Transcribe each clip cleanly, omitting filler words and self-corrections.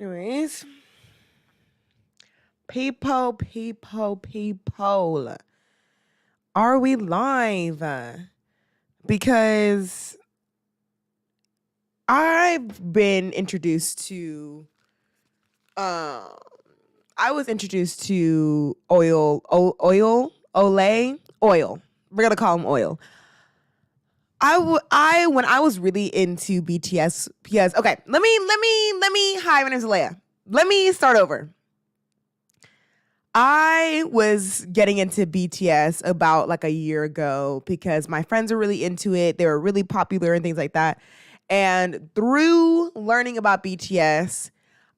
Anyways, people. Are we live? Because I've been introduced to, I was introduced to Oil. We're gonna call him Oil. When I was really into BTS, because okay, let me. Hi, my name's Leia. Let me start over. I was getting into BTS about like a year ago because my friends were really into it. They were really popular and things like that. And through learning about BTS,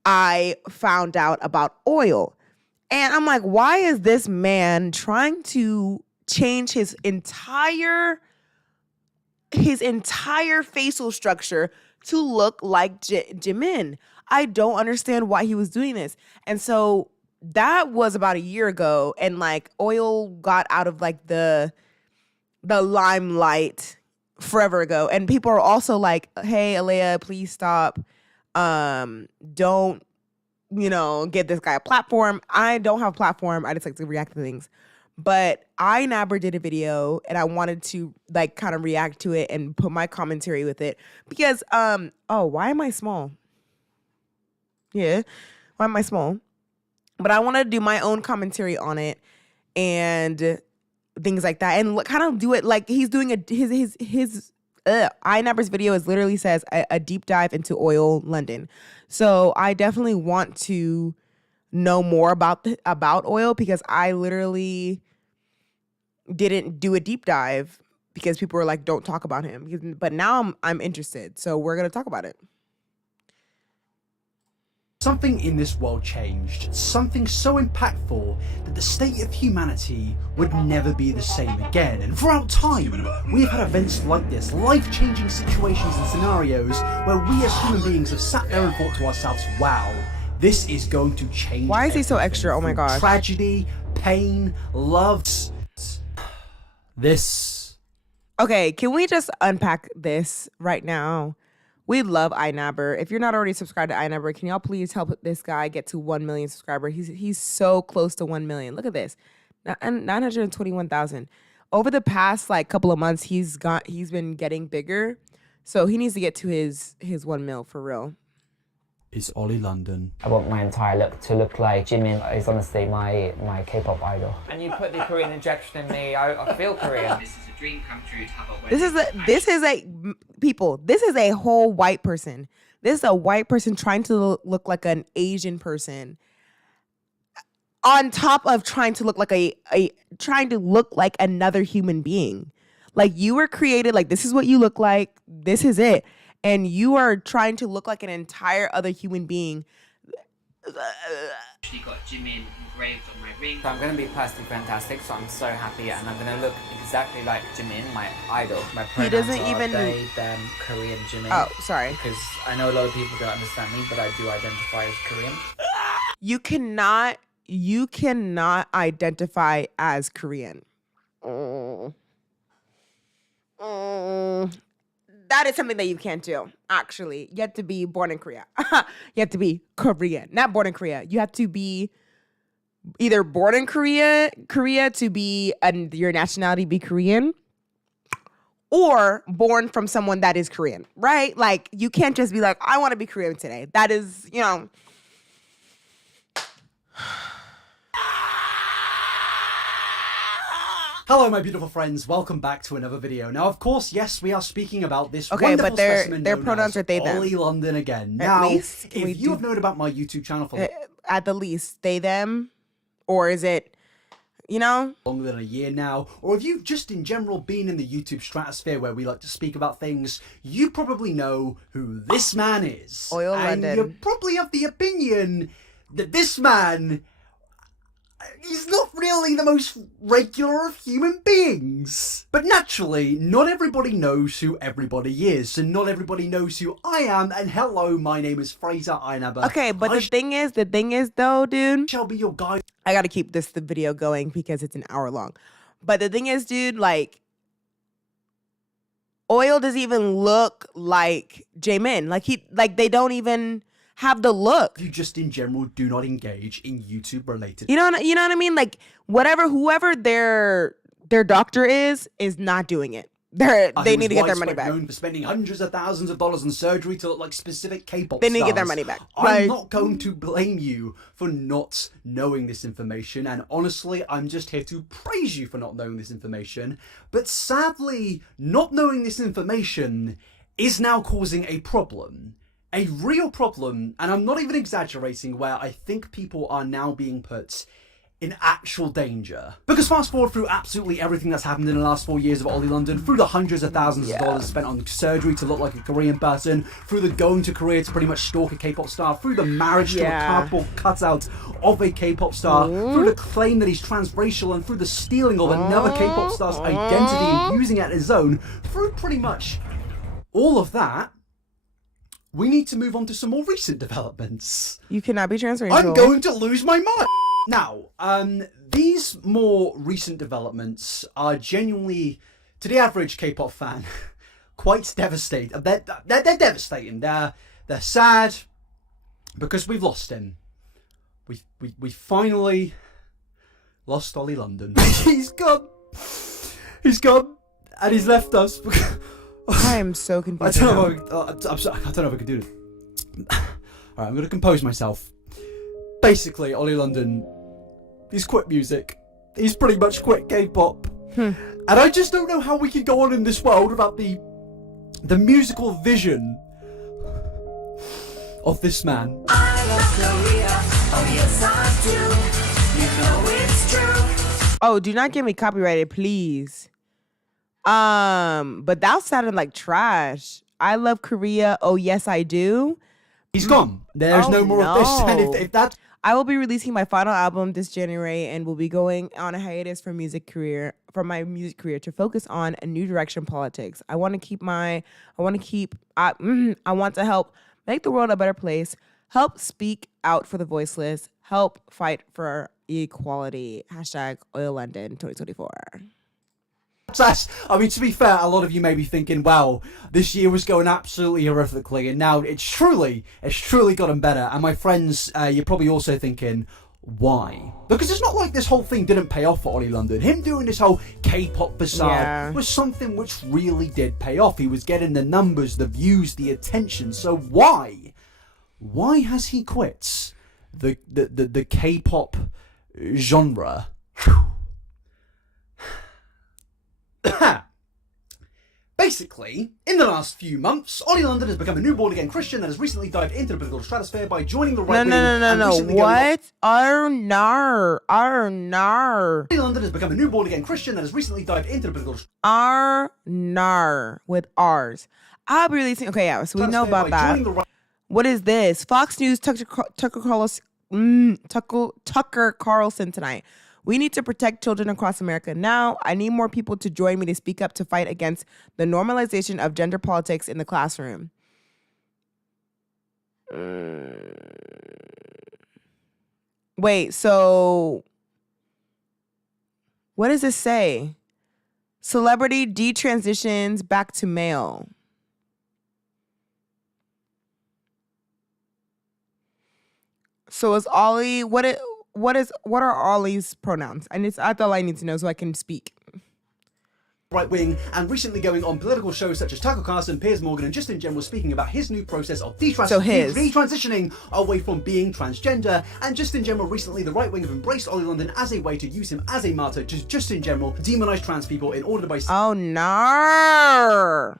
I found out about Oil. And I'm like, why is this man trying to change his entire facial structure to look like Jimin? I don't understand why he was doing this. And so that was about a year ago, and like Oil got out of like the limelight forever ago. And people are also like, hey, Alea, please stop. Don't, get this guy a platform. I don't have a platform. I just like to react to things. But iNabber did a video and I wanted to like kind of react to it and put my commentary with it because why am I small? Yeah. Why am I small? But I want to do my own commentary on it and things like that, and kind of do it like he's doing his iNabber's video is literally says a deep dive into Oil London. So I definitely want to know more about Oil because I literally didn't do a deep dive because people were like, don't talk about him. But now I'm interested, so we're gonna talk about it. Something in this world changed, something so impactful that the state of humanity would never be the same again. And throughout time, we've had events like this, life-changing situations and scenarios where we as human beings have sat there and thought to ourselves, wow, this is going to change. Why is he so extra? Oh my gosh. Tragedy, pain, love. This. Okay, can we just unpack this right now? We love iNabber. If you're not already subscribed to iNabber, can y'all please help this guy get to 1 million subscribers? He's so close to 1 million. Look at this, 921,000. Over the past like couple of months, he's been getting bigger. So he needs to get to his 1 mil for real. Is Oli London. I want my entire look to look like Jimin. Is honestly my K-pop idol. And you put the Korean injection in me, I feel Korean. This is a dream come true to have a wedding. This is a whole white person. This is a white person trying to look like an Asian person. On top of trying to look like another human being. Like, you were created, like, this is what you look like. This is it. And you are trying to look like an entire other human being. Actually got Jimin engraved on my ring. So I'm going to be personally fantastic, so I'm so happy, and I'm going to look exactly like Jimin, my idol. My pronouns doesn't are even- they, them, Korean Jimin. Oh, sorry. Because I know a lot of people don't understand me, but I do identify as Korean. You cannot identify as Korean. That is something that you can't do, actually. You have to be born in Korea. You have to be Korean, not born in Korea. You have to be either born in Korea to be, your nationality be Korean, or born from someone that is Korean, right? Like, you can't just be like, I want to be Korean today. That is, Hello, my beautiful friends. Welcome back to another video. Now, of course, yes, we are speaking about this okay, wonderful but their specimen known pronouns as are they, them. Oli London again. At Now, least, if you have known about my YouTube channel for at the least, they, them, or is it, longer than a year now, or if you've just in general been in the YouTube stratosphere where we like to speak about things, you probably know who this man is. Oil and London. you probably have the opinion that this man, he's not really the most regular of human beings. But naturally, not everybody knows who everybody is, and not everybody knows who I am. And hello, my name is Fraser iNabber. Okay, but the thing is though, dude, shall be your guide. I gotta keep the video going because it's an hour long. But the thing is, dude, like, Oil doesn't even look like Jimin. Like, they don't even have the look. You just in general do not engage in YouTube related. You know what I mean? Like whoever their doctor is not doing it. They need to get their money back. Known for spending hundreds of thousands of dollars on surgery to look like specific K-pop They need stars. to get their money back. I'm not going to blame you for not knowing this information, and honestly, I'm just here to praise you for not knowing this information. But sadly, not knowing this information is now causing a problem. A real problem, and I'm not even exaggerating, where I think people are now being put in actual danger. Because fast forward through absolutely everything that's happened in the last 4 years of Oli London, through the hundreds of thousands of dollars spent on surgery to look like a Korean person, through the going to Korea to pretty much stalk a K-pop star, through the marriage to a cardboard cutout of a K-pop star, through the claim that he's transracial, and through the stealing of another K-pop star's identity and using it as his own, through pretty much all of that, we need to move on to some more recent developments. You cannot be transracial. I'm going to lose my mind. Now, these more recent developments are genuinely, to the average K-pop fan, quite devastating. They're devastating. They're sad because we've lost him. We finally lost Oli London. He's gone. He's gone, and he's left us. I am so confused. I don't know if I can do this. Alright, I'm going to compose myself. Basically, Oli London, he's quit music. He's pretty much quit K-pop. And I just don't know how we can go on in this world without the musical vision of this man. I love Korea. Oh yes I do. You know it's true. Oh, do not get me copyrighted, please. But that sounded like trash. I love Korea. Oh yes I do. He's gone. There's no more of this. And if that... I will be releasing my final album this January and will be going on a hiatus from my music career to focus on a new direction politics. I want to help make the world a better place, help speak out for the voiceless, help fight for equality. # Oli London 2024. I mean, to be fair, a lot of you may be thinking, wow, this year was going absolutely horrifically, and now it's truly gotten better. And my friends, you're probably also thinking, why? Because it's not like this whole thing didn't pay off for Oli London. Him doing this whole K-pop facade was something which really did pay off. He was getting the numbers, the views, the attention. So why? Why has he quit the K-pop genre? Basically, in the last few months, Oli London has become a new born-again Christian that has recently dived into the political stratosphere by joining the right wing. No. What? Nar. Oli London has become a new born-again Christian that has recently dived into the political Nar with R's. I'll be releasing. Okay, yeah. So we know about that. What is this? Fox News Tucker Carlson tonight. We need to protect children across America now. I need more people to join me to speak up to fight against the normalization of gender politics in the classroom. Wait, so what does this say? Celebrity detransitions back to male. So is Oli, what are Ollie's pronouns? And that's all I need to know so I can speak. Right wing, and recently going on political shows such as Tucker Carlson, Piers Morgan, and just in general speaking about his new process of detransitioning away from being transgender. And just in general, recently the right wing have embraced Oli London as a way to use him as a martyr, just in general, demonize trans people in order to Oh no!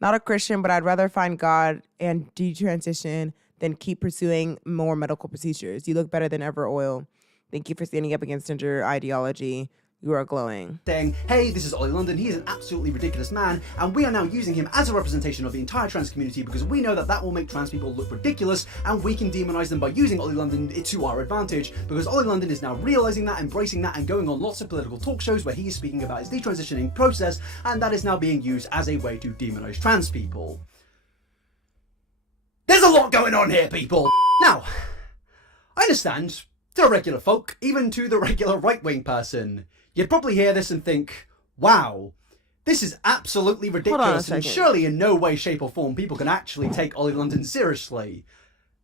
Not a Christian, but I'd rather find God and detransition than keep pursuing more medical procedures. You look better than ever, Oil. Thank you for standing up against gender ideology. You are glowing. Saying, hey, this is Oli London, he is an absolutely ridiculous man, and we are now using him as a representation of the entire trans community because we know that will make trans people look ridiculous, and we can demonize them by using Oli London to our advantage, because Oli London is now realizing that, embracing that, and going on lots of political talk shows where he is speaking about his detransitioning process, and that is now being used as a way to demonize trans people. There's a lot going on here, people! Now, I understand, to regular folk, even to the regular right-wing person, you'd probably hear this and think, wow, this is absolutely ridiculous, and surely in no way, shape or form people can actually take Oli London seriously.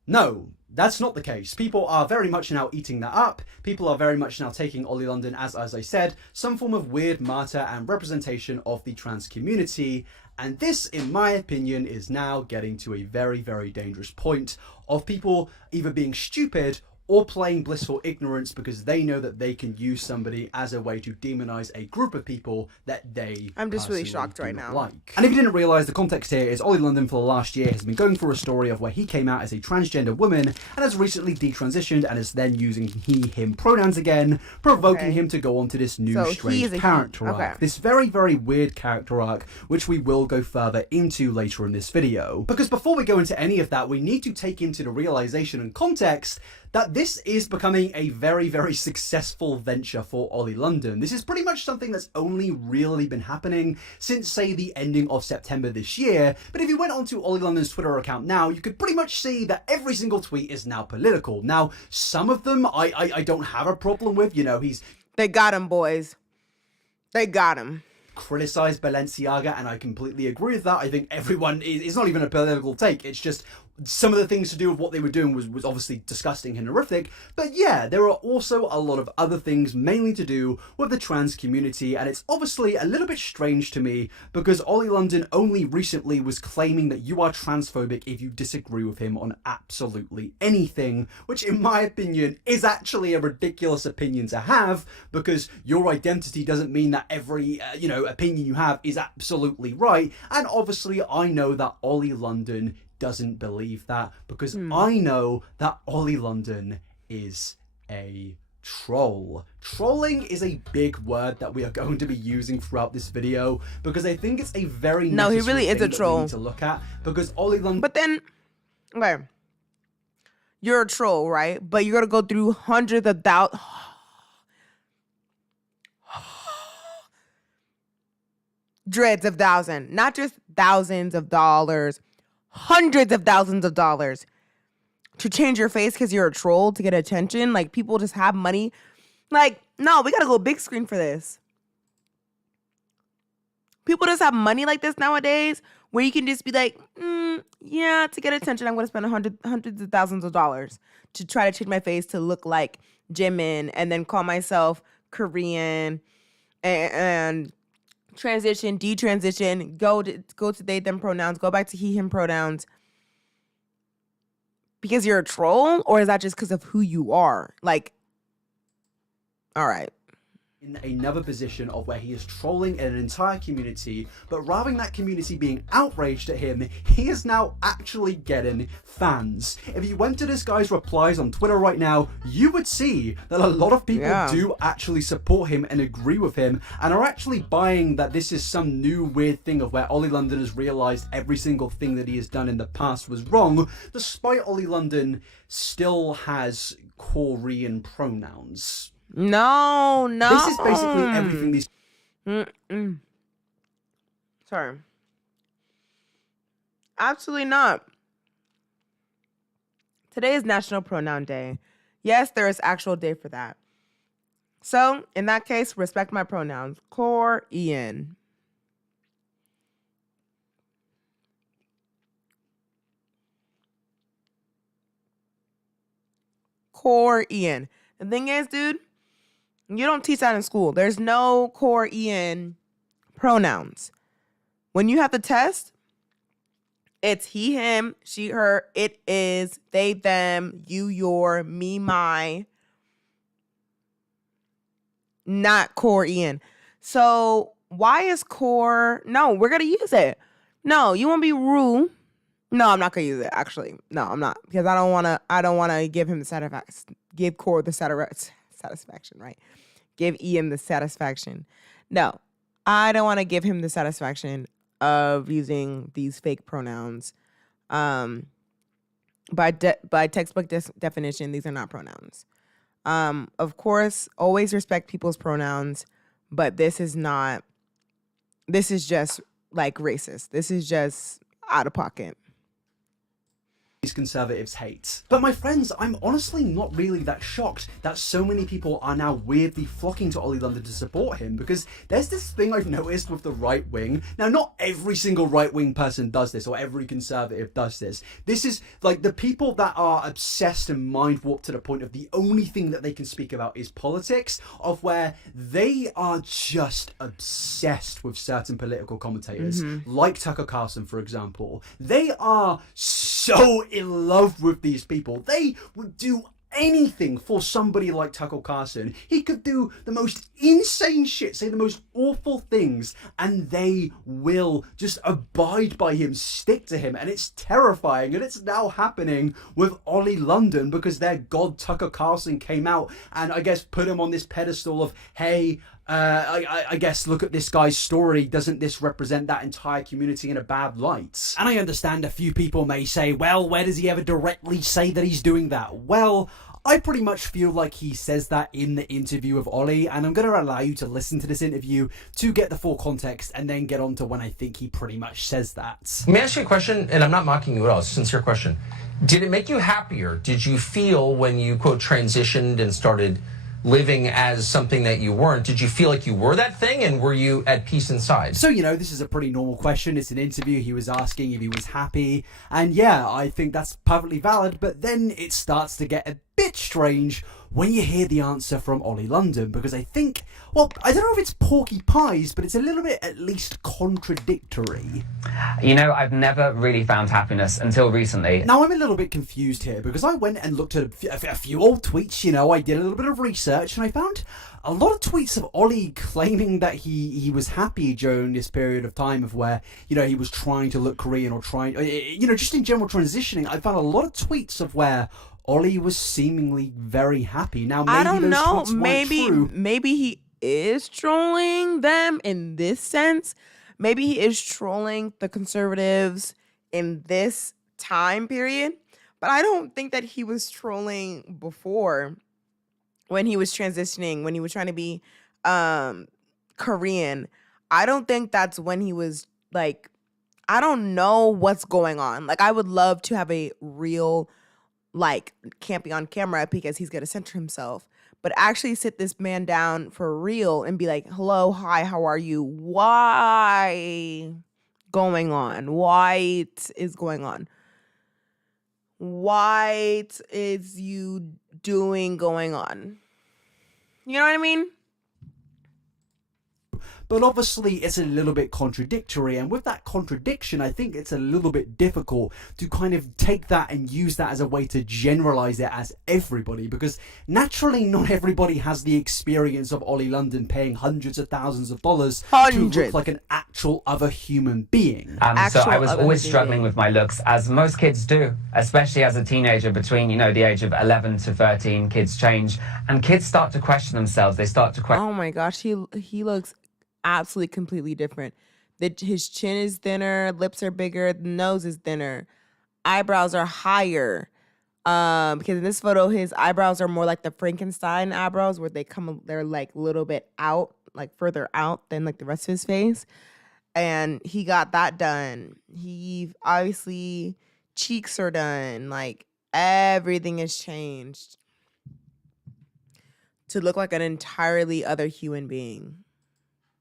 No, that's not the case. People are very much now eating that up. People are very much now taking Oli London as I said, some form of weird martyr and representation of the trans community. And this, in my opinion, is now getting to a very, very dangerous point of people either being stupid or playing blissful ignorance because they know that they can use somebody as a way to demonize a group of people that they I'm just really personally shocked do right not now. like. And if you didn't realize, the context here is Oli London for the last year has been going through a story of where he came out as a transgender woman and has recently detransitioned and is then using he, him pronouns again, provoking him to go on to this new strange character arc. This very, very weird character arc, which we will go further into later in this video. Because before we go into any of that, we need to take into the realization and context that this is becoming a very, very successful venture for Oli London. This is pretty much something that's only really been happening since, say, the ending of September this year. But if you went onto Oli London's Twitter account now, you could pretty much see that every single tweet is now political. Now, some of them I don't have a problem with. You know, They got him, boys. They got him. Criticized Balenciaga, and I completely agree with that. I think everyone it's not even a political take. It's just some of the things to do with what they were doing was obviously disgusting and horrific. But yeah, there are also a lot of other things, mainly to do with the trans community, and it's obviously a little bit strange to me because Oli London only recently was claiming that you are transphobic if you disagree with him on absolutely anything, which in my opinion is actually a ridiculous opinion to have, because your identity doesn't mean that every opinion you have is absolutely right. And obviously I know that Oli London doesn't believe that, because I know that Oli London is a troll. Trolling is a big word that we are going to be using throughout this video, because I think it's a very he really is a troll. we need to look at, because Oli London. But then, okay, you're a troll, right? But you're gonna go through hundreds of thousands. Dreads of thousands, not just thousands of dollars, hundreds of thousands of dollars to change your face because you're a troll to get attention. Like, people just have money. Like, no, we gotta go big screen for this. People just have money like this nowadays, where you can just be like, yeah, to get attention, I'm gonna spend hundreds of thousands of dollars to try to change my face to look like Jimin, and then call myself Korean and transition, detransition, go to they, them pronouns, go back to he, him pronouns. Because you're a troll? Or is that just because of who you are? Like, all right. In another position of where he is trolling an entire community, but rather than that community being outraged at him, he is now actually getting fans. If you went to this guy's replies on Twitter right now, you would see that a lot of people do actually support him and agree with him, and are actually buying that this is some new weird thing of where Oli London has realized every single thing that he has done in the past was wrong, despite Oli London still has Korean pronouns. No. This is basically everything these. Sorry. Absolutely not. Today is National Pronoun Day. Yes, there is actual day for that. So, in that case, respect my pronouns. Korean. Korean. The thing is, dude, you don't teach that in school. There's no Korean pronouns. When you have the test, it's he, him, she, her, it is, they, them, you, your, me, my. Not Korean. So why is core? No, we're going to use it. No, you want to be rude. No, I'm not going to use it, actually. No, I'm not. Because I don't want to give him the satisfaction. Give core the satisfaction, right? Give Ian the satisfaction. No, I don't want to give him the satisfaction of using these fake pronouns. By textbook definition, these are not pronouns. Of course, always respect people's pronouns, but this is just like racist. This is just out of pocket. conservatives hate. But my friends, I'm honestly not really that shocked that so many people are now weirdly flocking to Oli London to support him, because there's this thing I've noticed with the right wing. Now, not every single right wing person does this, or every conservative does this. This is like the people that are obsessed and mind warped to the point of the only thing that they can speak about is politics, of where they are just obsessed with certain political commentators, like Tucker Carlson, for example. They are so in love with these people. They would do anything for somebody like Tucker Carlson. He could do the most insane shit, say the most awful things, and they will just abide by him, stick to him, and it's terrifying. And it's now happening with Oli London, because their god Tucker Carlson came out and I guess put him on this pedestal of, hey, I guess look at this guy's story. Doesn't this represent that entire community in a bad light? And I understand a few people may say, well, where does he ever directly say that he's doing that? Well, I pretty much feel like he says that in the interview of Oli, and I'm going to allow you to listen to this interview to get the full context and then get on to when I think he pretty much says that. Let me ask you a question, and I'm not mocking you at all. It's a sincere question. Did it make you happier? Did you feel when you, quote, transitioned and started living as something that you weren't, did you feel like you were that thing, and were you at peace inside? So, you know, this is a pretty normal question. It's an interview. He was asking if he was happy. And yeah, I think that's perfectly valid. But then it starts to get a bit strange when you hear the answer from Oli London, because I think, well, I don't know if it's porky pies, but it's a little bit at least contradictory. You know, I've never really found happiness until recently. Now, I'm a little bit confused here, because I went and looked at a few old tweets, you know, I did a little bit of research, and I found a lot of tweets of Oli claiming that he was happy during this period of time of where, you know, he was trying to look Korean or trying, you know, just in general transitioning. I found a lot of tweets of where Oli was seemingly very happy. Now, maybe I don't know. True. Maybe he is trolling them in this sense. Maybe he is trolling the conservatives in this time period. But I don't think that he was trolling before, when he was transitioning, when he was trying to be Korean. I don't think that's when he was like, I don't know what's going on. Like, I would love to have a real, like, can't be on camera because he's going to censor himself, but actually sit this man down for real and be like, hello, hi, how are you? Why going on? What is going on? What is you doing going on? You know what I mean? But obviously it's a little bit contradictory, and with that contradiction, I think it's a little bit difficult to kind of take that and use that as a way to generalize it as everybody, because naturally not everybody has the experience of Oli London paying hundreds of thousands of dollars to look like an actual other human being. So I was always struggling with my looks, as most kids do, especially as a teenager. Between, you know, the age of 11 to 13, kids change, and kids start to question themselves. They start to question. Oh my gosh, he looks absolutely completely different. His chin is thinner, lips are bigger, the nose is thinner, eyebrows are higher. Because in this photo, his eyebrows are more like the Frankenstein eyebrows, where they're like a little bit out, like further out than like the rest of his face. And he got that done. He obviously, cheeks are done. Like, everything has changed to look like an entirely other human being.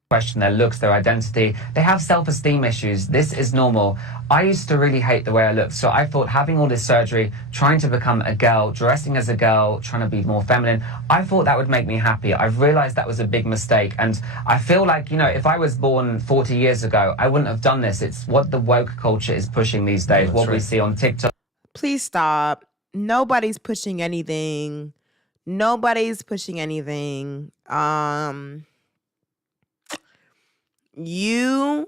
Question their looks, their identity. They have self-esteem issues. This is normal. I used to really hate the way I looked, so I thought having all this surgery, trying to become a girl, dressing as a girl, trying to be more feminine, I thought that would make me happy. I've realized that was a big mistake, and I feel like, you know, if I was born 40 years ago, I wouldn't have done this. It's what the woke culture is pushing these days, what we see on TikTok. Please stop. Nobody's pushing anything. Nobody's pushing anything. You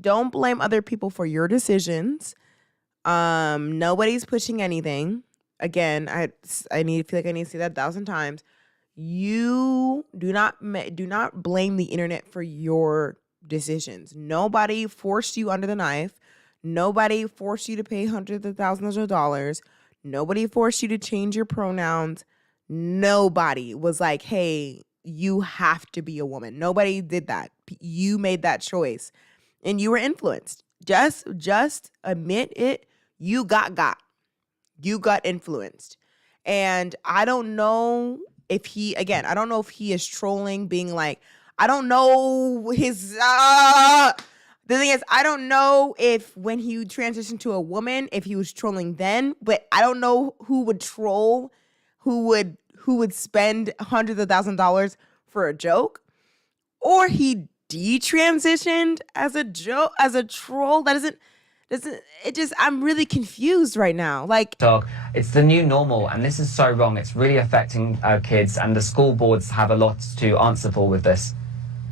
don't blame other people for your decisions. Nobody's pushing anything. Again, I feel like I need to say that 1,000 times. You do not blame the internet for your decisions. Nobody forced you under the knife. Nobody forced you to pay hundreds of thousands of dollars. Nobody forced you to change your pronouns. Nobody was like, hey, you have to be a woman. Nobody did that. You made that choice and you were influenced. Just admit it. You got. you got influenced. And I don't know if he, again, I don't know if he is trolling, being like, I don't know his, the thing is, I don't know if when he transitioned to a woman, if he was trolling then, but I don't know who would troll, who would spend hundreds of $1,000s for a joke, or he detransitioned as a joke, as a troll. That doesn't, it just, I'm really confused right now. Like, it's the new normal, and this is so wrong. It's really affecting our kids, and the school boards have a lot to answer for with this.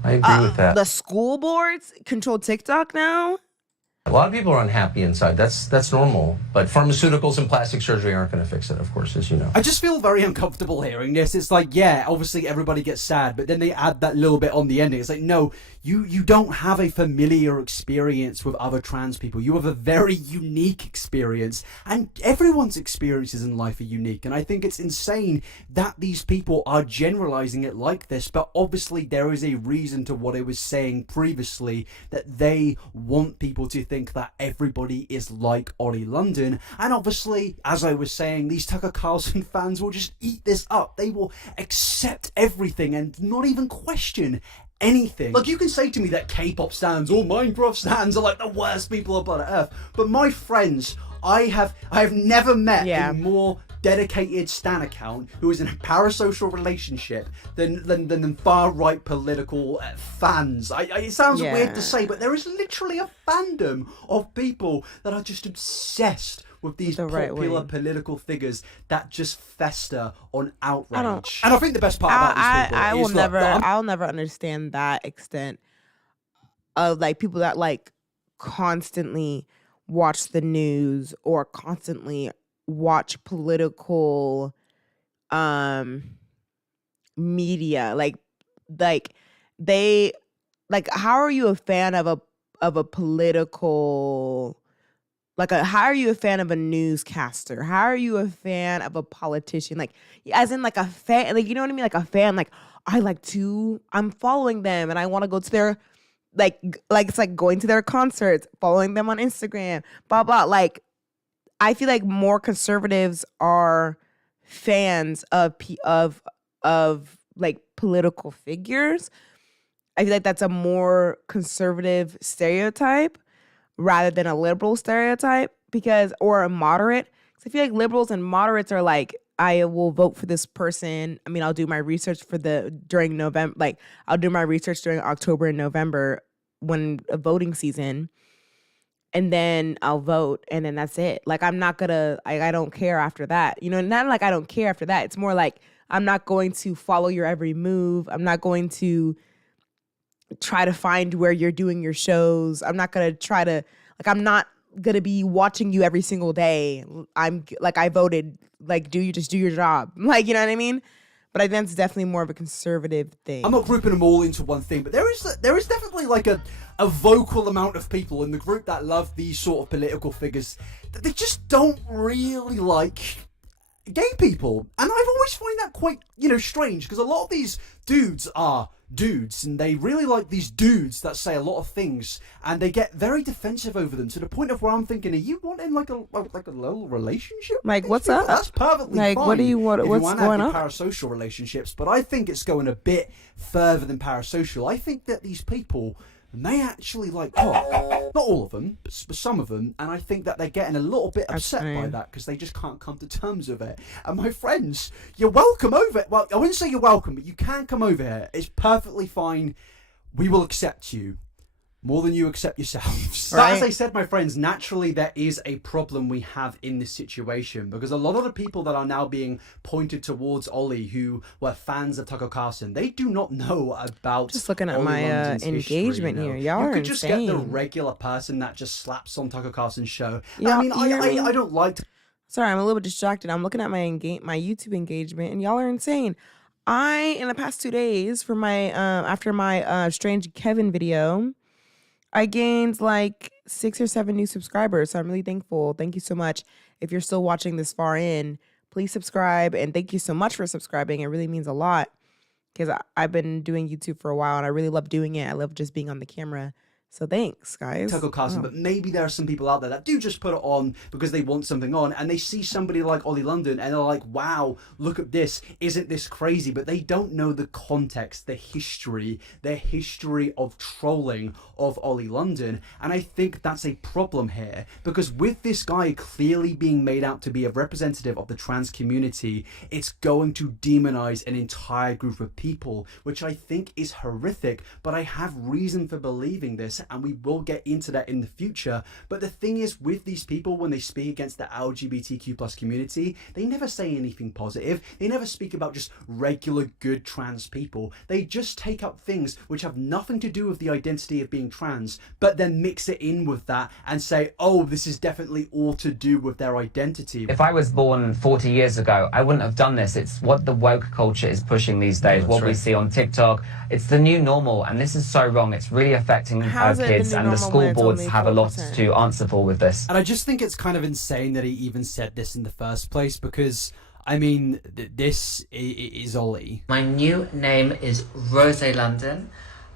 I agree with that. the school boards control TikTok now. A lot of people are unhappy inside. That's normal. But pharmaceuticals and plastic surgery aren't going to fix it, of course, as you know. I just feel very uncomfortable hearing this. It's like, yeah, obviously everybody gets sad, but then they add that little bit on the ending. It's like, no, you don't have a familiar experience with other trans people. You have a very unique experience, and everyone's experiences in life are unique. And I think it's insane that these people are generalizing it like this, but obviously there is a reason to what I was saying previously, that they want people to think that everybody is like Oli London. And obviously, as I was saying, these Tucker Carlson fans will just eat this up. They will accept everything and not even question anything. Like, you can say to me that K-pop stans or Minecraft stans are like the worst people on planet Earth, but my friends, I have never met a more dedicated stan account who is in a parasocial relationship than far-right political fans. It sounds weird to say, but there is literally a fandom of people that are just obsessed with these popular political figures that just fester on outrage. And I think the best part about these people I'll never understand that extent of like people that like constantly watch the news or constantly watch political media. Like they like, how are you a fan of a political, like how are you a fan of a newscaster? How are you a fan of a politician? Like, as in like a fan, like, you know what I mean? Like a fan, like I'm following them and I want to go to their, like it's like going to their concerts, following them on Instagram, blah, blah. Like, I feel like more conservatives are fans of like political figures. I feel like that's a more conservative stereotype rather than a liberal stereotype, or a moderate. Because I feel like liberals and moderates are like, I will vote for this person. I mean, I'll do my research during November. Like, I'll do my research during October and November when a voting season, and then I'll vote, and then that's it. Like, I'm not gonna, I don't care after that. You know, not like I don't care after that. It's more like, I'm not going to follow your every move. I'm not going to try to find where you're doing your shows. I'm not going to try to, like, I'm not going to be watching you every single day. I'm like, I voted, like, do your job. Like, you know what I mean? But I think it's definitely more of a conservative thing. I'm not grouping them all into one thing, but there is definitely like a vocal amount of people in the group that love these sort of political figures that they just don't really like gay people. And I've always find that quite, strange, because a lot of these dudes are dudes, and they really like these dudes that say a lot of things, and they get very defensive over them, to the point of where I'm thinking, are you wanting like a little relationship? Like, what's up? That's perfectly like, fine. What do you want? If What's you want going to on? have parasocial relationships, but I think it's going a bit further than parasocial. I think that these people may actually like pop. Not all of them, but some of them. And I think that they're getting a little bit upset by that, because they just can't come to terms with it. And my friends, you're welcome over. Well, I wouldn't say you're welcome, but you can come over here. It's perfectly fine. We will accept you more than you accept yourselves. Right. But as I said, my friends, naturally there is a problem we have in this situation, because a lot of the people that are now being pointed towards Oli, who were fans of Tucker Carlson, they do not know about Just looking at Oli my London's engagement history, here. Y'all you are could just get the insane. regular person that just slaps on Tucker Carlson's show. Y'all I mean, hear me? I don't like to. Sorry, I'm a little bit distracted. I'm looking at my YouTube engagement, and y'all are insane. In the past 2 days, for my after my Strange Kevin video, I gained like 6 or 7 new subscribers. So I'm really thankful. Thank you so much. If you're still watching this far in, please subscribe, and thank you so much for subscribing. It really means a lot, because I've been doing YouTube for a while and I really love doing it. I love just being on the camera. So thanks, guys. Tucker Carlson, but maybe there are some people out there that do just put it on because they want something on, and they see somebody like Oli London and they're like, wow, look at this, isn't this crazy? But they don't know the context, the history of trolling of Oli London. And I think that's a problem here, because with this guy clearly being made out to be a representative of the trans community, it's going to demonize an entire group of people, which I think is horrific. But I have reason for believing this, and we will get into that in the future. But the thing is, with these people, when they speak against the LGBTQ plus community, they never say anything positive. They never speak about just regular good trans people. They just take up things which have nothing to do with the identity of being trans, but then mix it in with that and say, oh, this is definitely all to do with their identity. If I was born 40 years ago, I wouldn't have done this. It's what the woke culture is pushing these days, what we see on TikTok. It's the new normal, and this is so wrong. It's really affecting kids, and the school boards have a lot to answer for with this. And I just think it's kind of insane that he even said this in the first place, because I mean, this is Oli. My new name is Rose London.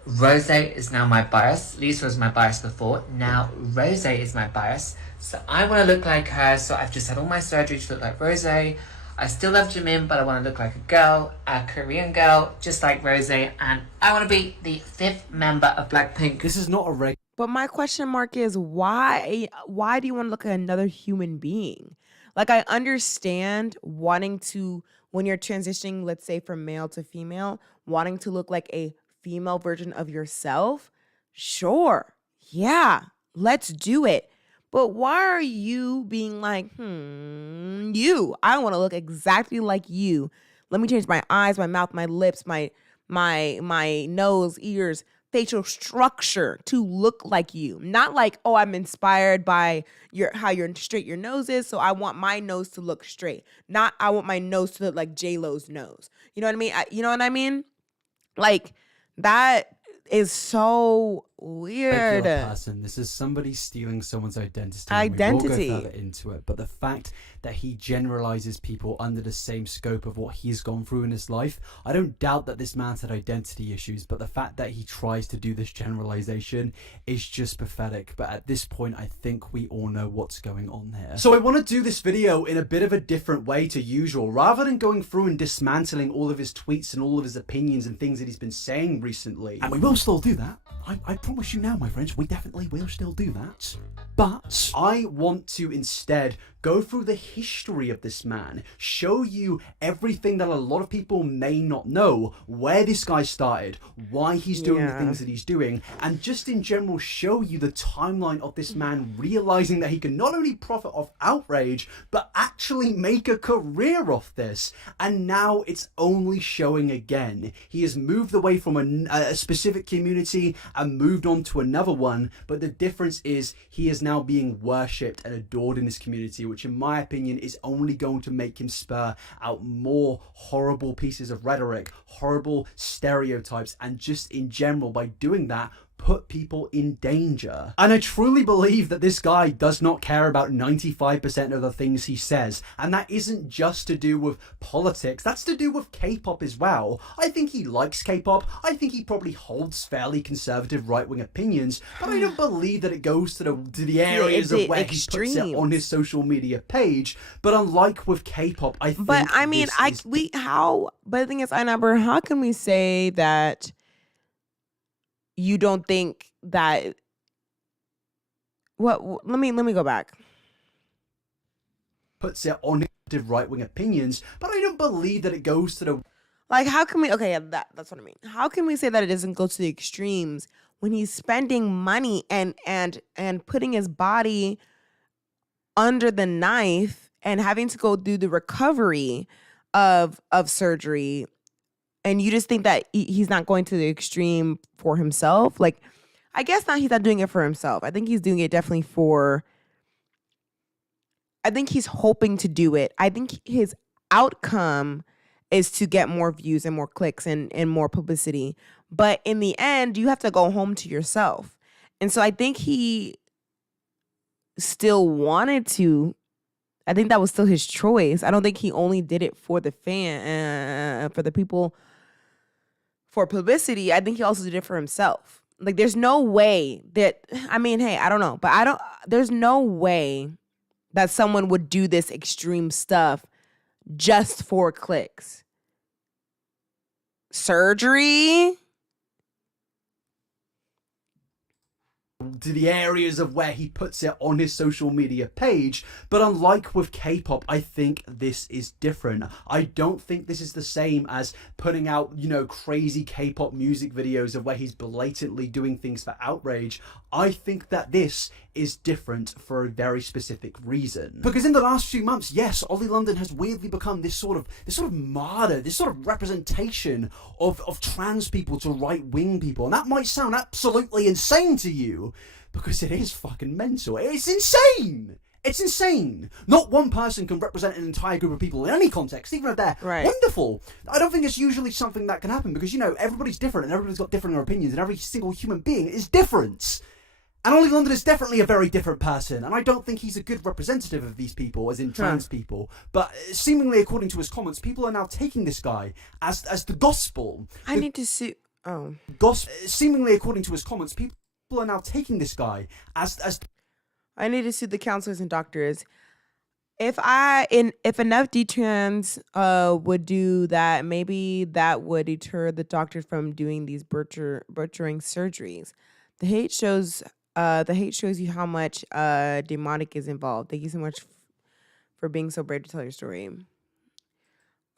Rose is now my bias. Lisa was my bias before. Now Rose is my bias. So I want to look like her. So I've just had all my surgery to look like Rose. I still love Jimin, but I want to look like a girl, a Korean girl, just like Rose. And I want to be the 5th member of Blackpink. This is not a regular. But my question mark is, why do you want to look at another human being? Like, I understand wanting to, when you're transitioning, let's say from male to female, wanting to look like a female version of yourself. Sure. Yeah, let's do it. But why are you being like, I want to look exactly like you. Let me change my eyes, my mouth, my lips, my nose, ears, facial structure to look like you. Not like, oh, I'm inspired by how you're straight your nose is, so I want my nose to look straight. Not I want my nose to look like J-Lo's nose. You know what I mean? You know what I mean? Like, that is so weird. Person. This is somebody stealing someone's identity. We will go further into it, but the fact that he generalizes people under the same scope of what he's gone through in his life, I don't doubt that this man's had identity issues, but the fact that he tries to do this generalization is just pathetic. But at this point, I think we all know what's going on here. So I want to do this video in a bit of a different way to usual. Rather than going through and dismantling all of his tweets and all of his opinions and things that he's been saying recently, and we will still do that. I promise you now, my friends, we definitely will still do that. But I want to instead go through the history of this man, show you everything that a lot of people may not know, where this guy started, why he's doing the things that he's doing, and just in general show you the timeline of this man realizing that he can not only profit off outrage, but actually make a career off this. And now it's only showing again. He has moved away from a specific community and moved on to another one, but the difference is he is now being worshipped and adored in this community, which in my opinion is only going to make him spur out more horrible pieces of rhetoric, horrible stereotypes, and just in general, by doing that, put people in danger. And I truly believe that this guy does not care about 95% of the things he says, and that isn't just to do with politics, that's to do with K-pop as well. I think he likes K-pop, I think he probably holds fairly conservative right-wing opinions, but I don't believe that it goes to the areas of where he puts it on his social media page. But unlike with K-pop, I think but I mean, but the thing is, iNabber, how can we say that you don't think that let me go back. Puts it on his right-wing opinions, but I don't believe that it goes to the... Like, how can we... Okay, that's what I mean. How can we say that it doesn't go to the extremes when he's spending money and putting his body under the knife and having to go through the recovery of surgery, and you just think that he's not going to the extreme for himself? Like, I guess he's not doing it for himself. I think he's doing it definitely I think he's hoping to do it. I think his outcome is to get more views and more clicks and more publicity. But in the end, you have to go home to yourself. And so I think he still wanted to. I think that was still his choice. I don't think he only did it for the for the people, for publicity. I think he also did it for himself. Like, there's no way that, I mean, hey, I don't know, but there's no way that someone would do this extreme stuff just for clicks. Surgery? To the areas of where he puts it on his social media page, but unlike with K-pop, I think this is different. I don't think this is the same as putting out, you know, crazy K-pop music videos of where he's blatantly doing things for outrage. I think that this is different for a very specific reason. Because in the last few months, yes, Oli London has weirdly become this sort of martyr, this sort of representation of trans people to right-wing people. And that might sound absolutely insane to you, because it is fucking mental. It's insane! It's insane. Not one person can represent an entire group of people in any context, even if they're wonderful. I don't think it's usually something that can happen because, you know, everybody's different and everybody's got different opinions and every single human being is different. And Oli London is definitely a very different person, and I don't think he's a good representative of these people, as in trans people. But seemingly, according to his comments, people are now taking this guy as the gospel. I need to see. Oh. Seemingly, according to his comments, people are now taking this guy as. I need to sue the counselors and doctors. If enough detrans would do that, maybe that would deter the doctors from doing these butchering surgeries. The hate shows you how much demonic is involved. Thank you so much for being so brave to tell your story.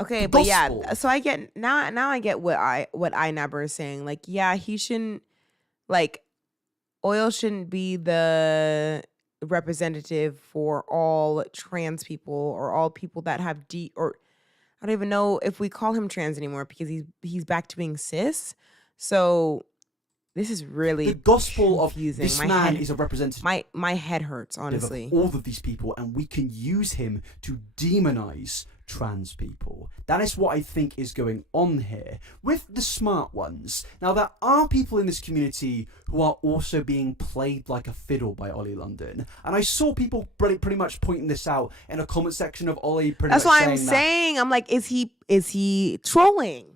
Okay, but yeah, so I get now I get what iNabber is saying. Like, yeah, he shouldn't, like, oil shouldn't be the representative for all trans people or all people that have or I don't even know if we call him trans anymore because he's back to being cis. So this is really the gospel confusing. Of this man is a representative. My head hurts, honestly. Of all of these people, and we can use him to demonize trans people. That is what I think is going on here with the smart ones. Now, there are people in this community who are also being played like a fiddle by Oli London, and I saw people pretty much pointing this out in a comment section of Oli. That's why I'm saying, I'm like, is he trolling?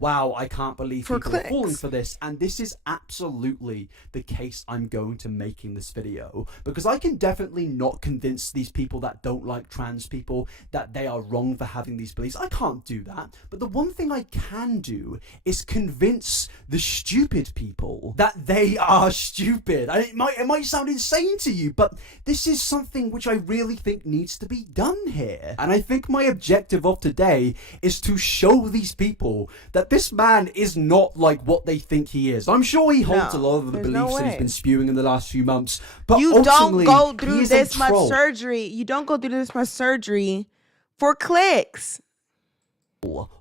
Wow, I can't believe people clicks. are falling for this. And this is absolutely the case I'm going to make in this video. Because I can definitely not convince these people that don't like trans people that they are wrong for having these beliefs. I can't do that. But the one thing I can do is convince the stupid people that they are stupid. And it might sound insane to you, but this is something which I really think needs to be done here. And I think my objective of today is to show these people that this man is not like what they think he is. I'm sure he holds a lot of the beliefs that he's been spewing in the last few months, but you don't go he through is this a much troll. surgery. You don't go through this much surgery for clicks.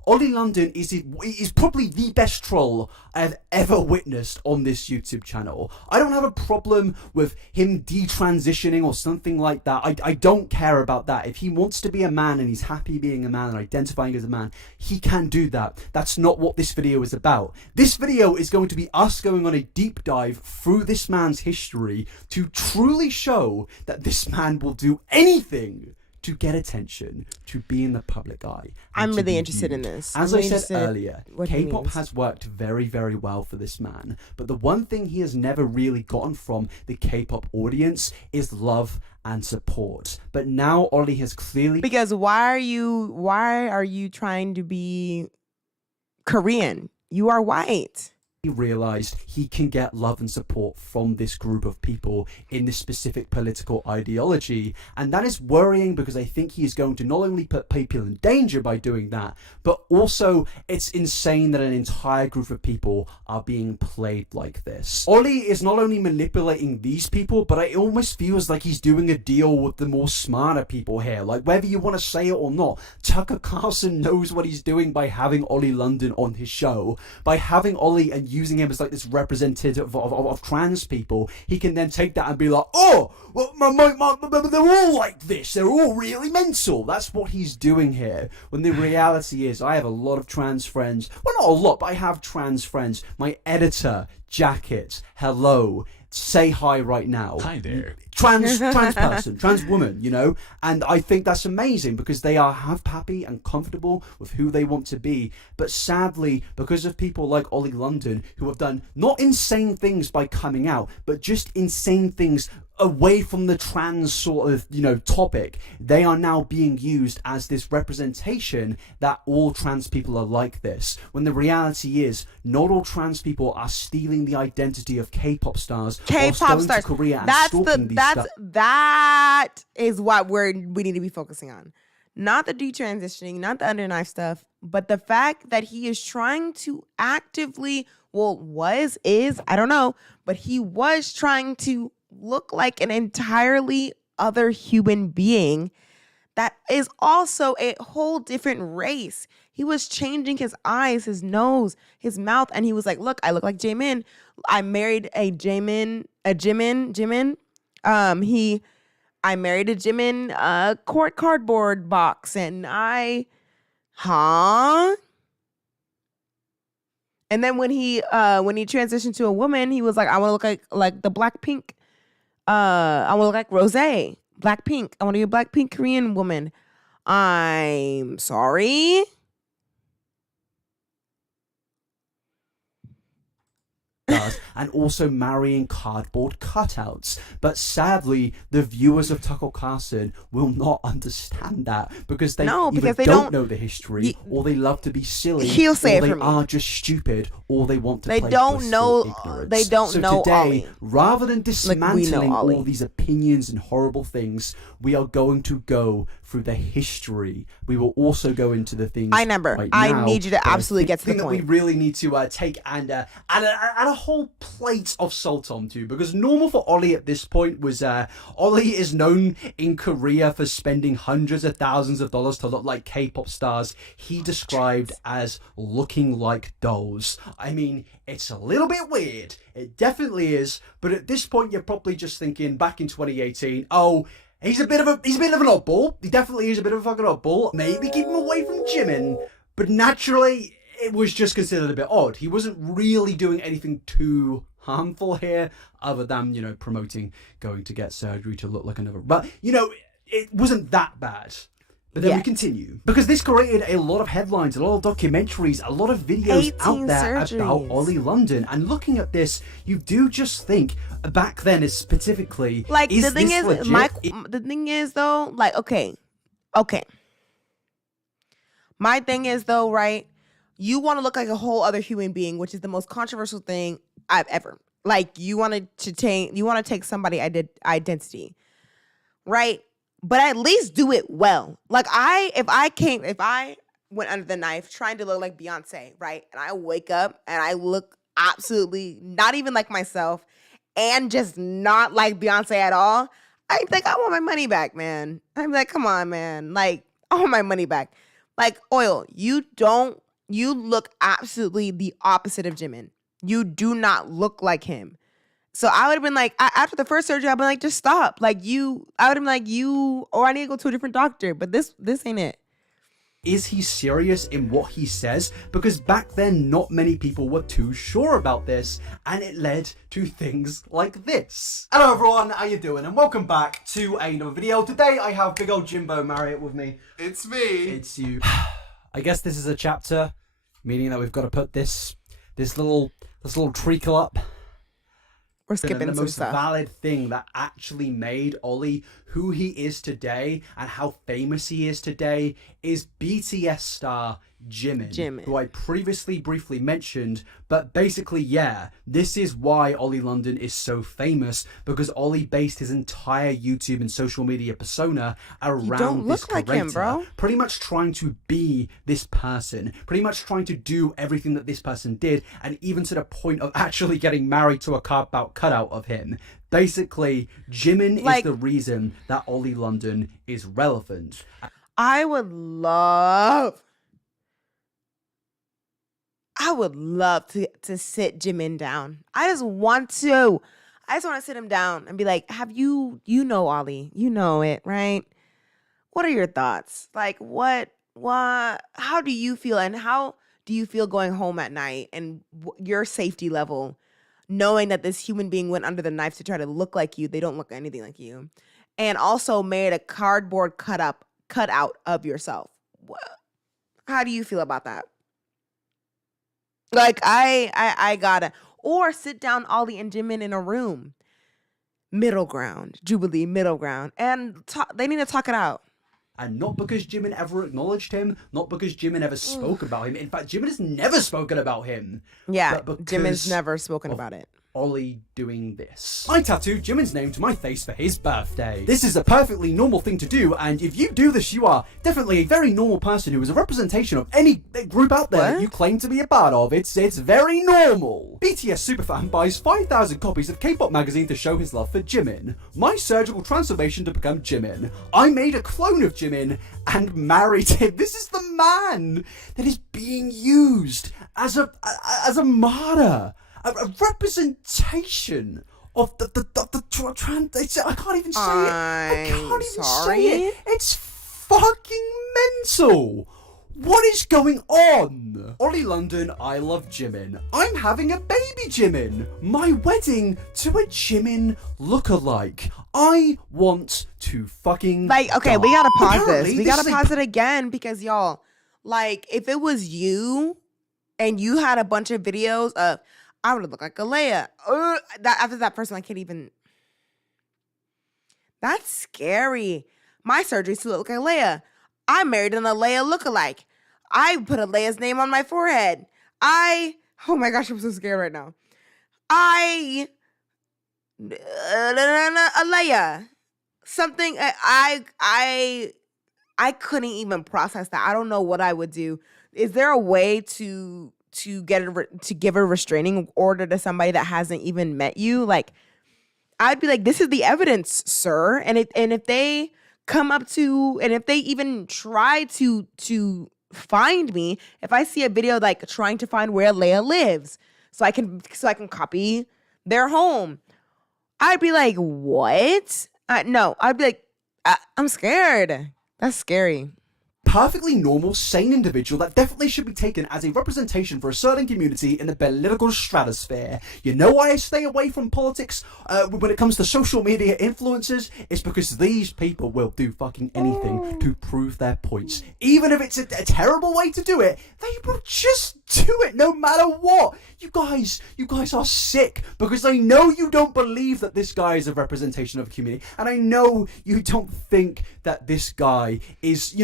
Oli London is probably the best troll I have ever witnessed on this YouTube channel. I don't have a problem with him detransitioning or something like that. I don't care about that. If he wants to be a man and he's happy being a man and identifying as a man, he can do that. That's not what this video is about. This video is going to be us going on a deep dive through this man's history to truly show that this man will do anything to get attention, to be in the public eye. I'm really interested in this. As I said earlier, K-pop has worked very, very well for this man. But the one thing he has never really gotten from the K-pop audience is love and support. But now Oli has clearly... Because why are you trying to be Korean? You are white. He realized he can get love and support from this group of people in this specific political ideology, and that is worrying because I think he is going to not only put people in danger by doing that, but also it's insane that an entire group of people are being played like this. Oli is not only manipulating these people, but it almost feels like he's doing a deal with the more smarter people here. Like, whether you want to say it or not, Tucker Carlson knows what he's doing by having Oli London on his show, by having Oli and using him as like this representative of trans people. He can then take that and be like, oh, well, they're all like this, they're all really mental. That's what he's doing here, when the reality is I have a lot of trans friends. Well, not a lot, but I have trans friends. My editor, Jacket, hello, say hi right now. Hi there. trans person, trans woman, you know, and I think that's amazing because they are happy and comfortable with who they want to be. But sadly, because of people like Oli London who have done not insane things by coming out, but just insane things away from the trans sort of, you know, topic, they are now being used as this representation that all trans people are like this, when the reality is not all trans people are stealing the identity of K-pop stars, K-pop stars, to Korea and that is what we need to be focusing on, not the detransitioning, not the underknife stuff, but the fact that he is trying to actively, I don't know, but he was trying to look like an entirely other human being that is also a whole different race. He was changing his eyes, his nose, his mouth, and he was like, look, I look like Jimin. I married a Jimin. I married a Jimin cardboard box, and and then when he transitioned to a woman, he was like, I want to look like the Blackpink. I want to look like Rose, Blackpink. I want to be a Blackpink Korean woman. I'm sorry. And also marrying cardboard cutouts. But sadly, the viewers of Tucker Carlson will not understand that because they don't know the history, or they love to be silly. He'll say or it they for me. are just stupid, or they want to They play don't know. ignorance. They don't so know. Today, Oli. rather than dismantling Oli. all these opinions and horrible things, we are going to go through the history. We will also go into the things. iNabber. Right I now, need you to but I absolutely get to the think point. that we really need to take and add a whole plate of salt onto, because normal for Oli at this point was Oli is known in Korea for spending hundreds of thousands of dollars to look like K-pop stars he described as looking like dolls. I mean, it's a little bit weird. It definitely is. But at this point, you're probably just thinking back in 2018, oh, he's a bit of an oddball. He definitely is a bit of a fucking oddball. Maybe keep him away from Jimin. But naturally, it was just considered a bit odd. He wasn't really doing anything too harmful here, other than, you know, promoting going to get surgery to look like another. But, you know, it wasn't that bad. But then we continue. Because this created a lot of headlines, a lot of documentaries, a lot of videos out there about Oli London. And looking at this, you do just think, back then specifically, like, is the thing this is, legit? the thing is though, like, okay. My thing is though, right? You want to look like a whole other human being, which is the most controversial thing I've ever. Like, you want to take somebody's identity, right? But at least do it well. Like, if I went under the knife trying to look like Beyonce, right? And I wake up and I look absolutely not even like myself and just not like Beyonce at all, I think I want my money back, man. I'm like, come on, man. Like, I want my money back. Like, Oil, you look absolutely the opposite of Jimin. You do not look like him. So I would have been like, after the first surgery, I'd been like, just stop. Like, I would have been like, or I need to go to a different doctor. But this ain't it. Is he serious in what he says? Because back then, not many people were too sure about this, and it led to things like this. Hello everyone, how you doing? And welcome back to another video. Today I have big old Jimbo Marriott with me. It's me. It's you. I guess this is a chapter, meaning that we've got to put this little treacle up. We're skipping the some most stuff. valid thing that actually made Oli who he is today and how famous he is today is BTS star Jimin, who I previously briefly mentioned. But basically, yeah, this is why Oli London is so famous, because Oli based his entire YouTube and social media persona around this like creator, him, bro. pretty much trying to be this person, pretty much trying to do everything that this person did, and even to the point of actually getting married to a cardboard cutout of him. Basically, Jimin is the reason that Oli London is relevant. I would love to sit Jimin down. I just want to sit him down and be like, you know, Oli, you know it, right? What are your thoughts? Like, how do you feel, and how do you feel going home at night, and your safety level, knowing that this human being went under the knife to try to look like you. They don't look anything like you. And also made a cardboard cutout of yourself. How do you feel about that? Like, I gotta. Or sit down Oli and Jimin in a room. Middle ground. Jubilee, middle ground. And they need to talk it out. And not because Jimin ever acknowledged him, not because Jimin ever spoke about him. In fact, Jimin has never spoken about him. Yeah, Jimin's never spoken about it. Oli doing this. I tattooed Jimin's name to my face for his birthday. This is a perfectly normal thing to do, and if you do this, you are definitely a very normal person who is a representation of any group out there that you claim to be a part of. It's very normal. BTS superfan buys 5,000 copies of K-pop magazine to show his love for Jimin. My surgical transformation to become Jimin. I made a clone of Jimin and married him. This is the man that is being used as a martyr. A representation of the trans. I can't even say it. I can't even say it. It's fucking mental. What is going on? Oli London, I love Jimin. I'm having a baby Jimin. My wedding to a Jimin lookalike. I want to fucking die. We gotta pause Apparently, this. We gotta pause it again because y'all, like, if it was you and you had a bunch of videos of I would look like Alea. After that person, I can't even. That's scary. My surgery is to look like Alea. I married an Alea lookalike. I put Alea's name on my forehead. Oh my gosh, I'm so scared right now. Alea. Something. I couldn't even process that. I don't know what I would do. Is there a way to give a restraining order to somebody that hasn't even met you? Like, I'd be like, this is the evidence, sir. And if they come up to, and if they even try to find me, if I see a video like trying to find where Leia lives, so I can copy their home, I'd be like, what? No, I'd be like, I'm scared. That's scary. Perfectly normal, sane individual that definitely should be taken as a representation for a certain community in the political stratosphere. You know why I stay away from politics when it comes to social media influencers? It's because these people will do fucking anything to prove their points. Even if it's a terrible way to do it, they will just do it no matter what. You guys are sick because I know you don't believe that this guy is a representation of a community, and I know you don't think that this guy is,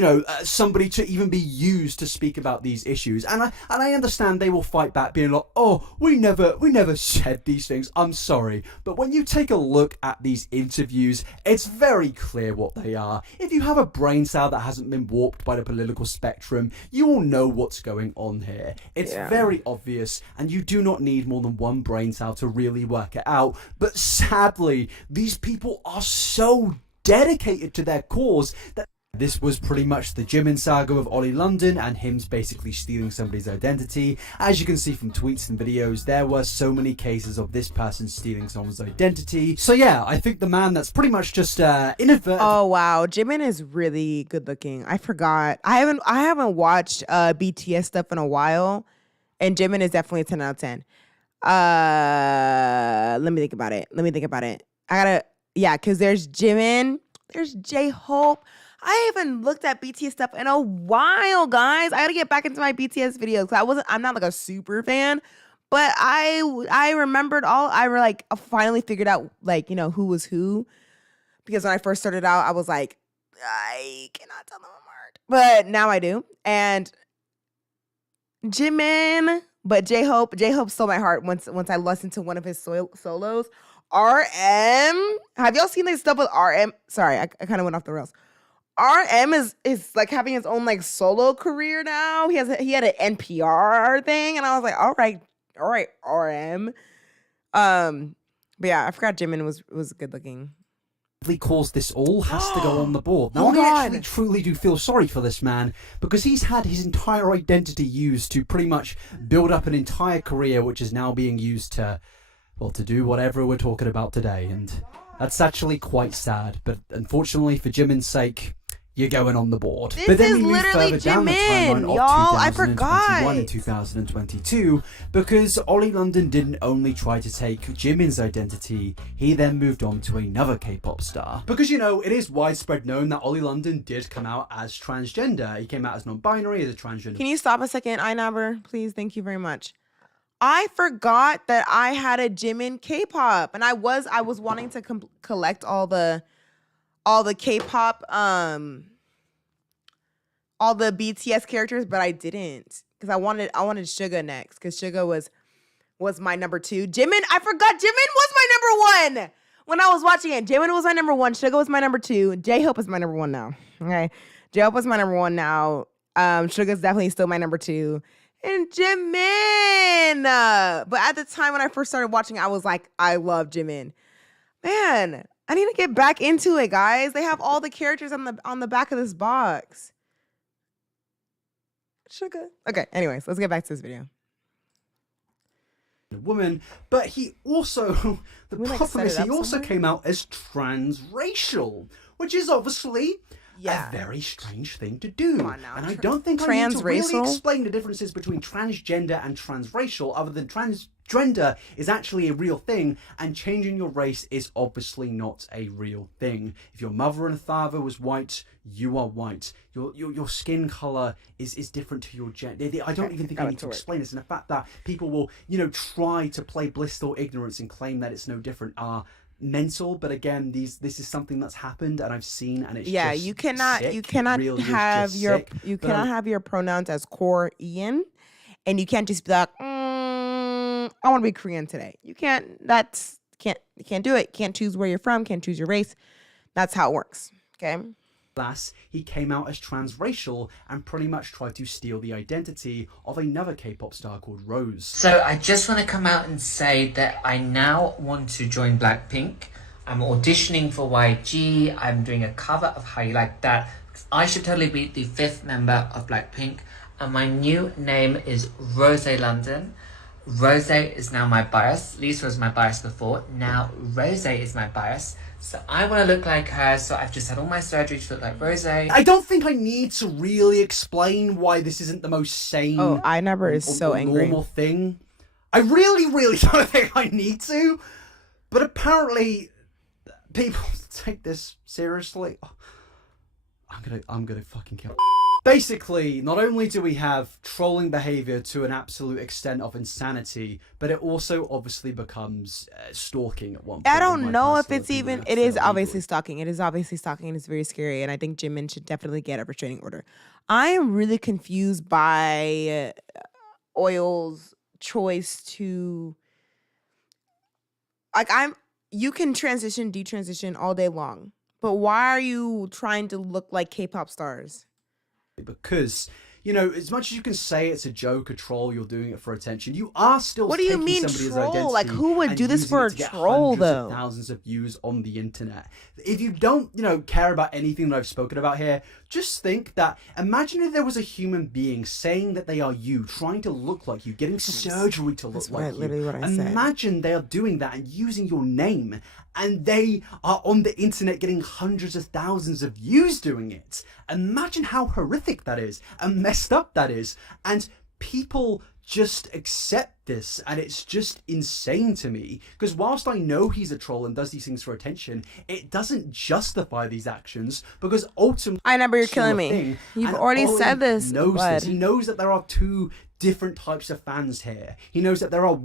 somebody to even be used to speak about these issues. And I understand they will fight back, being like, "Oh, we never said these things. I'm sorry." But when you take a look at these interviews, it's very clear what they are. If you have a brain cell that hasn't been warped by the political spectrum, you will know what's going on here. It's very obvious, and you do not need more than one brain cell to really work it out. But sadly, these people are so dedicated to their cause that this was pretty much the Jimin saga of Oli London and him basically stealing somebody's identity. As you can see from tweets and videos, there were so many cases of this person stealing someone's identity. So yeah, I think the man that's pretty much just inadvertent. Oh wow, Jimin is really good looking. I forgot. I haven't watched BTS stuff in a while, and Jimin is definitely a 10 out of 10. Let me think about it. Because there's Jimin, there's J-Hope. I haven't looked at BTS stuff in a while, guys. I gotta get back into my BTS videos. I'm not like a super fan, but I remembered I finally figured out who was who. Because when I first started out, I was like, I cannot tell them apart. But now I do. And Jimin, but J-Hope stole my heart once I listened to one of his solos. RM, have y'all seen this stuff with RM? Sorry, I kind of went off the rails. RM is like having his own like solo career now. He had an NPR thing, and I was like, all right, RM. But yeah, I forgot Jimin was good looking. Calls this all has to go on the board. Now, I actually truly do feel sorry for this man because he's had his entire identity used to pretty much build up an entire career, which is now being used to do whatever we're talking about today, and that's actually quite sad. But unfortunately, for Jimin's sake, you're going on the board. This But then is we move literally further down the Jimin, timeline of y'all. I 2021 and forgot. 2022 because Oli London didn't only try to take Jimin's identity, he then moved on to another K-pop star. Because, you know, it is widespread known that Oli London did come out as transgender. He came out as non-binary, as a transgender. Can you stop a second, iNabber, please? Thank you very much. I forgot that I had a Jimin K-pop, and I was wanting to collect all the K-pop, all the BTS characters, but I didn't because I wanted Suga next because Suga was my number 2. Jimin, I forgot Jimin was my number 1 when I was watching it. Jimin was my number 1. Suga was my number 2. J-Hope is my number 1 now. Okay, J-Hope was my number 1 now. Suga's definitely still my number 2. And Jimin. But at the time when I first started watching, I was like, I love Jimin. Man, I need to get back into it, guys. They have all the characters on the back of this box. Sugar. Okay, anyways, let's get back to this video. Woman, but he also, the We, like, problem set is it he up also somewhere? came out as transracial, which is obviously Yeah. a very strange thing to do. Come on now. And I don't think I need to really Transracial? explain the differences between transgender and transracial, other than transgender is actually a real thing, and changing your race is obviously not a real thing. If your mother and father was white, you are white. Your skin color is different to your gender. I don't even think I need to explain this. And the fact that people will, you know, try to play blissful ignorance and claim that it's no different are mental. But again, this is something that's happened and I've seen, and it's just You cannot sick. you It cannot really is have just your sick. you But cannot have your pronouns as core Ian, and you can't just be like, I want to be Korean today. You can't. You can't do it. Can't choose where you're from. Can't choose your race. That's how it works. Okay. Last, he came out as transracial and pretty much tried to steal the identity of another K-pop star called Rose. So I just want to come out and say that I now want to join Blackpink. I'm auditioning for YG. I'm doing a cover of How You Like That. I should totally be the 5th member of Blackpink. And my new name is Rose London. Rose is now my bias. Lisa was my bias before. Now Rose is my bias. So I want to look like her. So I've just had all my surgery to look like Rose. I don't think I need to really explain why this isn't the most sane iNabber is so angry. normal thing. I really, really don't think I need to. But apparently, people take this seriously. I'm gonna fucking kill. Basically, not only do we have trolling behavior to an absolute extent of insanity, but it also obviously becomes stalking at one point. I in don't my know if personal it's opinion. even. That's It is illegal. obviously stalking. It is obviously stalking, and it's very scary. And I think Jimin should definitely get a restraining order. I am really confused by Oil's choice to. Like you can transition, detransition all day long, but why are you trying to look like K-pop stars? Because, you know, as much as you can say it's a joke, a troll, you're doing it for attention, you are still What do you taking mean somebody's troll? identity Like, who would and do this using for it a to get troll, hundreds of though? thousands of views on the internet. If you don't, you know, care about anything that I've spoken about here, just think that, imagine if there was a human being saying that they are you, trying to look like you, getting surgery to look like you. literally what I said. Imagine they are doing that and using your name, and they are on the internet getting hundreds of thousands of views doing it. Imagine how horrific that is and messed up that is. And people just accept this, and it's just insane to me, because whilst I know he's a troll and does these things for attention, it doesn't justify these actions, because ultimately iNabber, you're it's killing a me. thing, You've and already Oli said this, knows bud. this. He knows that there are two different types of fans here. He knows that there are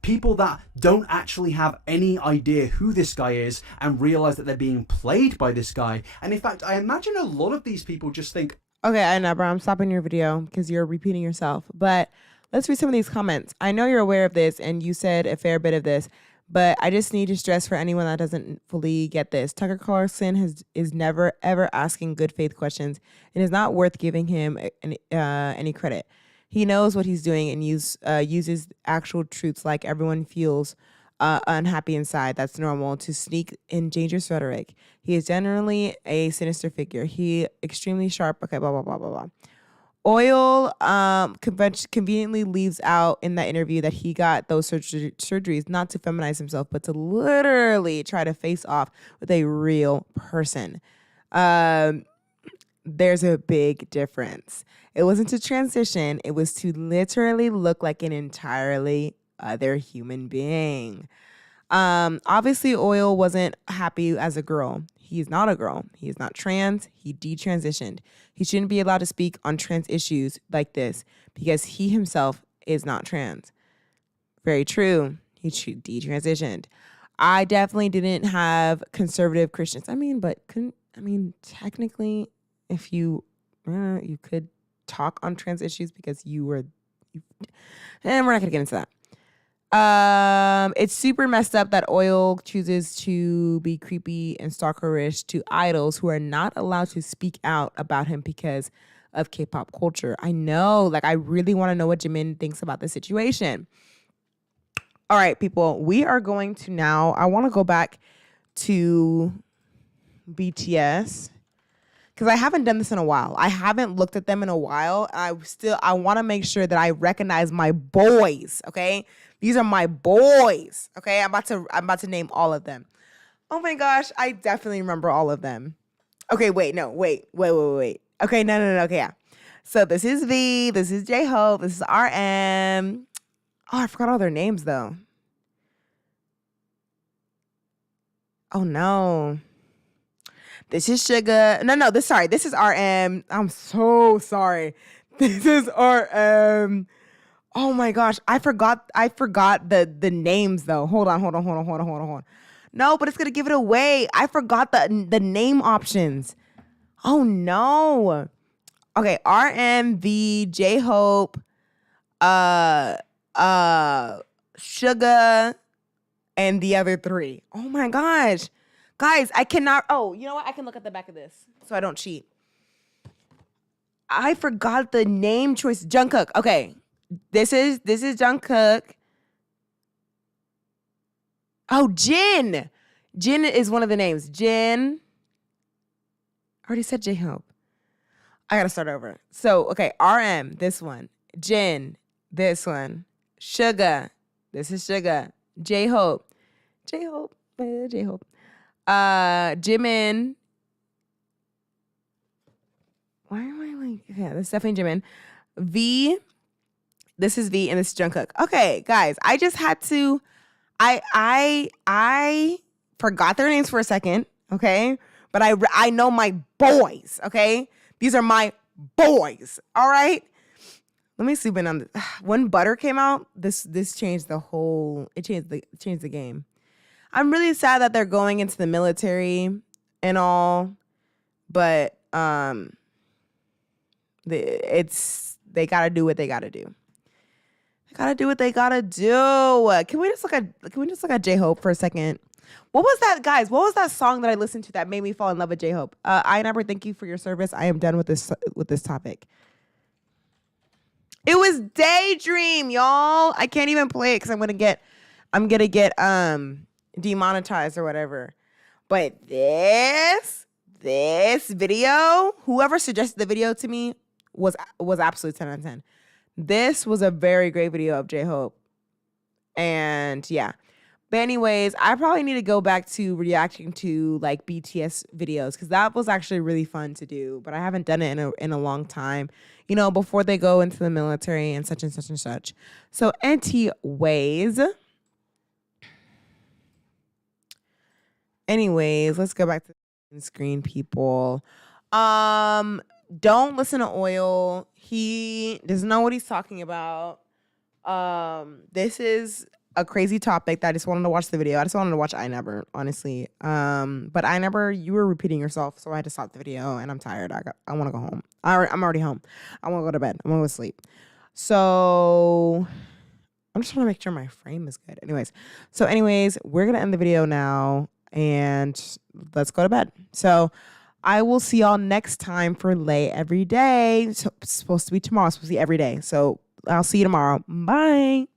people that don't actually have any idea who this guy is and realize that they're being played by this guy. And in fact, I imagine a lot of these people just think, Okay, iNabber, I'm stopping your video because you're repeating yourself. But let's read some of these comments. I know you're aware of this, and you said a fair bit of this, but I just need to stress for anyone that doesn't fully get this. Tucker Carlson is never, ever asking good faith questions, and it's not worth giving him any credit. He knows what he's doing and uses actual truths like everyone feels unhappy inside. That's normal to sneak in dangerous rhetoric. He is generally a sinister figure. He extremely sharp. Okay, blah, blah, blah, blah, blah. Oil conveniently leaves out in that interview that he got those surgeries not to feminize himself, but to literally try to face off with a real person. there's a big difference. It wasn't to transition. It was to literally look like an entirely other human being. Obviously, Oil wasn't happy as a girl. He's not a girl. He is not trans. He detransitioned. He shouldn't be allowed to speak on trans issues like this because he himself is not trans. Very true. He detransitioned. I definitely didn't have conservative Christians. Technically, if you could talk on trans issues because and we're not gonna get into that. It's super messed up that Oil chooses to be creepy and stalkerish to idols who are not allowed to speak out about him because of K-pop culture. I know, I really want to know what Jimin thinks about the situation. All right, people, we are going to now, I want to go back to BTS because I haven't done this in a while. I haven't looked at them in a while. I want to make sure that I recognize my boys, okay? These are my boys, okay? I'm about to name all of them. Oh my gosh, I definitely remember all of them. Okay, wait. Okay, no, okay, yeah. So this is V, this is J-Hope, this is RM. Oh, I forgot all their names though. Oh no. This is Sugar. This is RM. I'm so sorry. This is RM. Oh my gosh, I forgot the names though. Hold on. No, but it's gonna give it away. I forgot the name options. Oh no. Okay, RMV, J-Hope, Sugar, and the other three. Oh my gosh. Guys, I cannot. Oh, you know what? I can look at the back of this so I don't cheat. I forgot the name choice. Jungkook. Okay. This is Jungkook. Oh, Jin. Jin is one of the names. Jin. I already said J-Hope. I gotta start over. So, okay, RM, this one. Jin, this one. Sugar. This is Sugar. J-Hope. Jimin. Why am I like, yeah, this is definitely Jimin. V, this is V, and this is Jungkook. Okay, guys, I just had to, I forgot their names for a second, okay? But I know my boys, okay? These are my boys, all right? Let me sleep in on this. When Butter came out, this changed the whole, it changed the game. I'm really sad that they're going into the military and all, but they gotta do what they gotta do. They gotta do what they gotta do. Can we just look at J-Hope for a second? What was that, guys? What was that song that I listened to that made me fall in love with J-Hope? iNabber, thank you for your service. I am done with this topic. It was Daydream, y'all. I can't even play it because I'm gonna get demonetized or whatever. But this video, whoever suggested the video to me was absolutely 10 out of 10. This was a very great video of J-Hope. And yeah. But anyways, I probably need to go back to reacting to like BTS videos because that was actually really fun to do. But I haven't done it in a long time, you know, before they go into the military and such and such and such. So anyways, let's go back to the screen, people. Don't listen to Oil. He doesn't know what he's talking about. This is a crazy topic that I just wanted to watch the video. I just wanted to watch iNabber, honestly. But iNabber, you were repeating yourself, so I had to stop the video, and I'm tired. I want to go home. I'm already home. I want to go to bed. I want to go to sleep. So I'm just trying to make sure my frame is good. Anyways, we're going to end the video now, and let's go to bed. So I will see y'all next time for Lay Every Day. So it's supposed to be tomorrow. It's supposed to be every day. So I'll see you tomorrow. Bye.